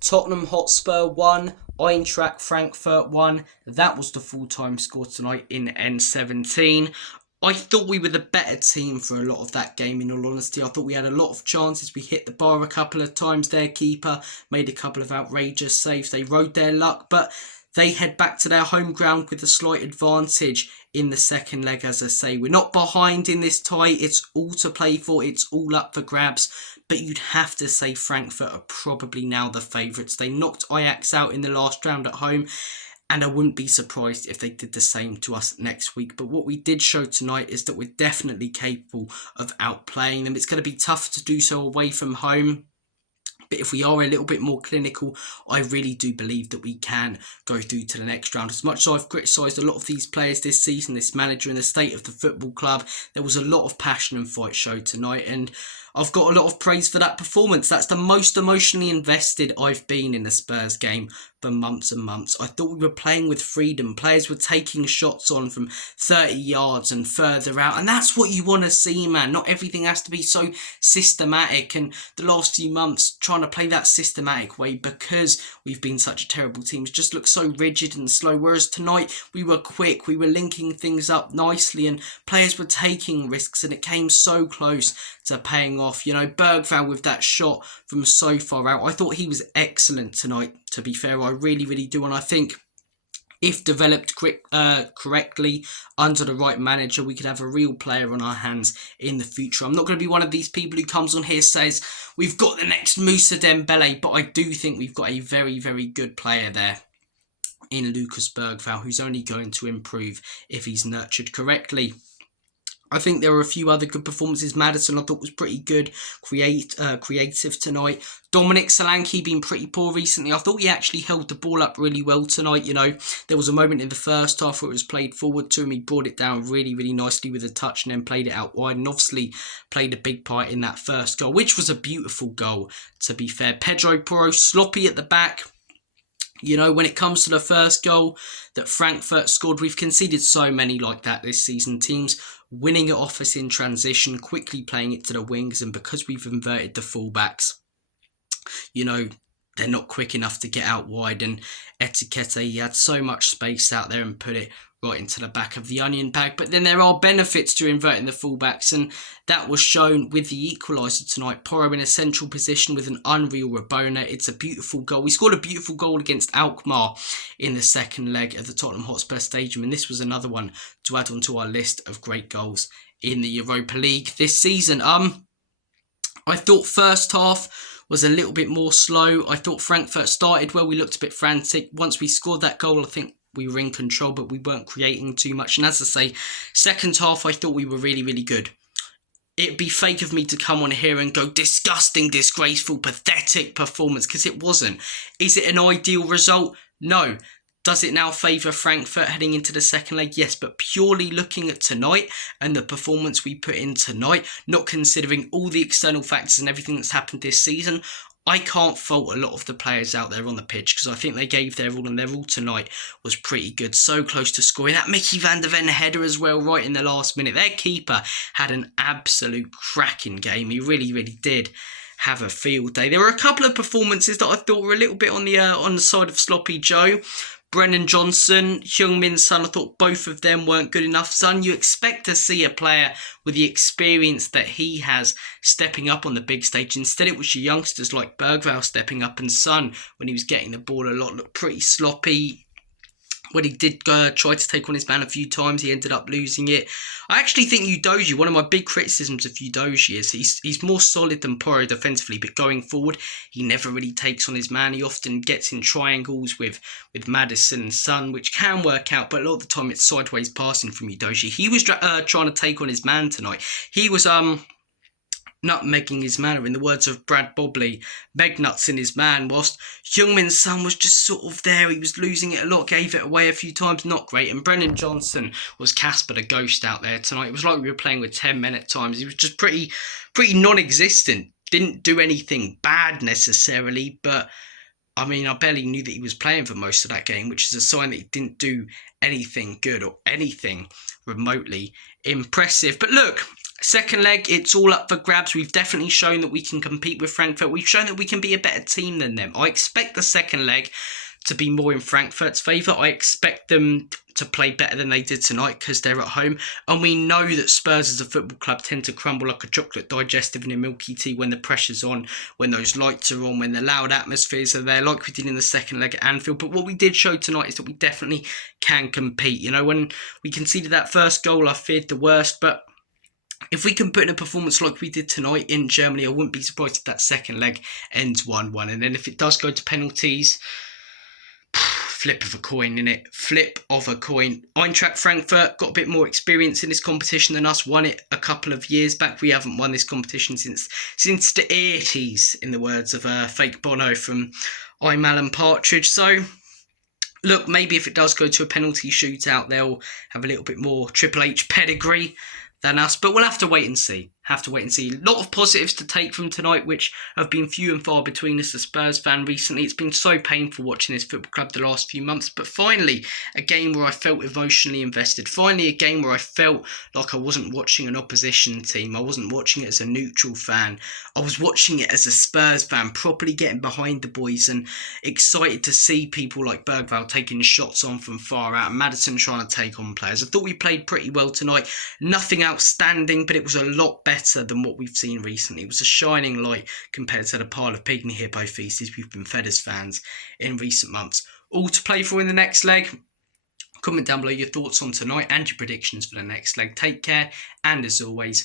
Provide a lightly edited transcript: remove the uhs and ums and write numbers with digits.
Tottenham Hotspur 1, Eintracht Frankfurt 1. That was the full-time score tonight in N17. I thought we were the better team for a lot of that game, in all honesty. I thought we had a lot of chances. We hit the bar a couple of times. Their keeper made a couple of outrageous saves. They rode their luck, but they head back to their home ground with a slight advantage in the second leg, as I say. We're not behind in this tie. It's all to play for. It's all up for grabs. But you'd have to say Frankfurt are probably now the favourites. They knocked Ajax out in the last round at home, and I wouldn't be surprised if they did the same to us next week. But what we did show tonight is that we're definitely capable of outplaying them. It's going to be tough to do so away from home. But if we are a little bit more clinical, I really do believe that we can go through to the next round. As much as I've criticised a lot of these players this season, this manager and the state of the football club, there was a lot of passion and fight showed tonight. And I've got a lot of praise for that performance. That's the most emotionally invested I've been in a Spurs game for months and months. I thought we were playing with freedom. Players were taking shots on from 30 yards and further out. And that's what you want to see, man. Not everything has to be so systematic. And the last few months, trying to play that systematic way because we've been such a terrible team, it's just looked so rigid and slow. Whereas tonight, we were quick. We were linking things up nicely and players were taking risks. And it came so close to paying off. You know, Bergvall with that shot from so far out. I thought he was excellent tonight, to be fair. I really, really do. And I think if developed correctly under the right manager, we could have a real player on our hands in the future. I'm not going to be one of these people who comes on here says we've got the next Moussa Dembele, but I do think we've got a very, very good player there in Lucas Bergvall, who's only going to improve if he's nurtured correctly. I think there were a few other good performances. Maddison, I thought, was pretty good, creative tonight. Dominic Solanke been pretty poor recently. I thought he actually held the ball up really well tonight. You know, there was a moment in the first half where it was played forward to him. He brought it down really, really nicely with a touch and then played it out wide. And obviously played a big part in that first goal, which was a beautiful goal, to be fair. Pedro Porro, sloppy at the back. You know, when it comes to the first goal that Frankfurt scored, we've conceded so many like that this season. Teams winning it off us in transition, quickly playing it to the wings, and because we've inverted the fullbacks, you know, they're not quick enough to get out wide. And Etiquette, he had so much space out there and put it right into the back of the onion bag. But then there are benefits to inverting the fullbacks, and that was shown with the equaliser tonight. Porro in a central position with an unreal Rabona. It's a beautiful goal. We scored a beautiful goal against Alkmaar in the second leg at the Tottenham Hotspur Stadium, and this was another one to add onto our list of great goals in the Europa League this season. I thought first half was a little bit more slow. I thought Frankfurt started well. We looked a bit frantic. Once we scored that goal, I think we were in control, but we weren't creating too much. And as I say, second half, I thought we were really, really good. It'd be fake of me to come on here and go disgusting, disgraceful, pathetic performance, because it wasn't. Is it an ideal result? No. Does it now favour Frankfurt heading into the second leg? Yes, but purely looking at tonight and the performance we put in tonight, not considering all the external factors and everything that's happened this season, I can't fault a lot of the players out there on the pitch because I think they gave their all, and their all tonight was pretty good. So close to scoring. That Mickey van der Ven header as well right in the last minute. Their keeper had an absolute cracking game. He really, really did have a field day. There were a couple of performances that I thought were a little bit on the side of sloppy Joe. Brennan Johnson, Heung-min Son, I thought both of them weren't good enough. Son, you expect to see a player with the experience that he has stepping up on the big stage. Instead, it was your youngsters like Bergvall stepping up, and Son, when he was getting the ball a lot, looked pretty sloppy. When he did try to take on his man a few times, he ended up losing it. I actually think Udogie, one of my big criticisms of Udogie is he's more solid than Porro defensively, but going forward, he never really takes on his man. He often gets in triangles with Maddison and Son, which can work out, but a lot of the time it's sideways passing from Udogie. He was trying to take on his man tonight. He was nutmegging his man, or in the words of Brad Bobley, megnuts in his man, whilst Heung-min Son was just sort of there. He was losing it a lot, gave it away a few times, not great. And Brennan Johnson was Casper the Ghost out there tonight. It was like we were playing with 10 men at times. He was just pretty non-existent. Didn't do anything bad necessarily, but I mean, I barely knew that he was playing for most of that game, which is a sign that he didn't do anything good or anything remotely impressive. But look, Second leg, it's all up for grabs. We've definitely shown that we can compete with Frankfurt. We've shown that we can be a better team than them. I expect the second leg to be more in Frankfurt's favour. I expect them to play better than they did tonight because they're at home. And we know that Spurs as a football club tend to crumble like a chocolate digestive in a milky tea when the pressure's on, when those lights are on, when the loud atmospheres are there, like we did in the second leg at Anfield. But what we did show tonight is that we definitely can compete. You know, when we conceded that first goal, I feared the worst, but if we can put in a performance like we did tonight in Germany, I wouldn't be surprised if that second leg ends 1-1. And then if it does go to penalties, flip of a coin, innit? Flip of a coin. Eintracht Frankfurt got a bit more experience in this competition than us, won it a couple of years back. We haven't won this competition since the 80s, in the words of fake Bono from I'm Alan Partridge. So, look, maybe if it does go to a penalty shootout, they'll have a little bit more Triple H pedigree than us, but we'll have to wait and see. A lot of positives to take from tonight, which have been few and far between as a Spurs fan recently. It's been so painful watching this football club the last few months, but finally a game where I felt emotionally invested. Finally a game where I felt like I wasn't watching an opposition team. I wasn't watching it as a neutral fan. I was watching it as a Spurs fan, properly getting behind the boys and excited to see people like Bergvall taking shots on from far out and Maddison trying to take on players. I thought we played pretty well tonight. Nothing outstanding, but it was a lot better than what we've seen recently. It was a shining light compared to the pile of pygmy hippo feces we've been fed as fans in recent months. All to play for in the next leg. Comment down below your thoughts on tonight and your predictions for the next leg. Take care, and as always,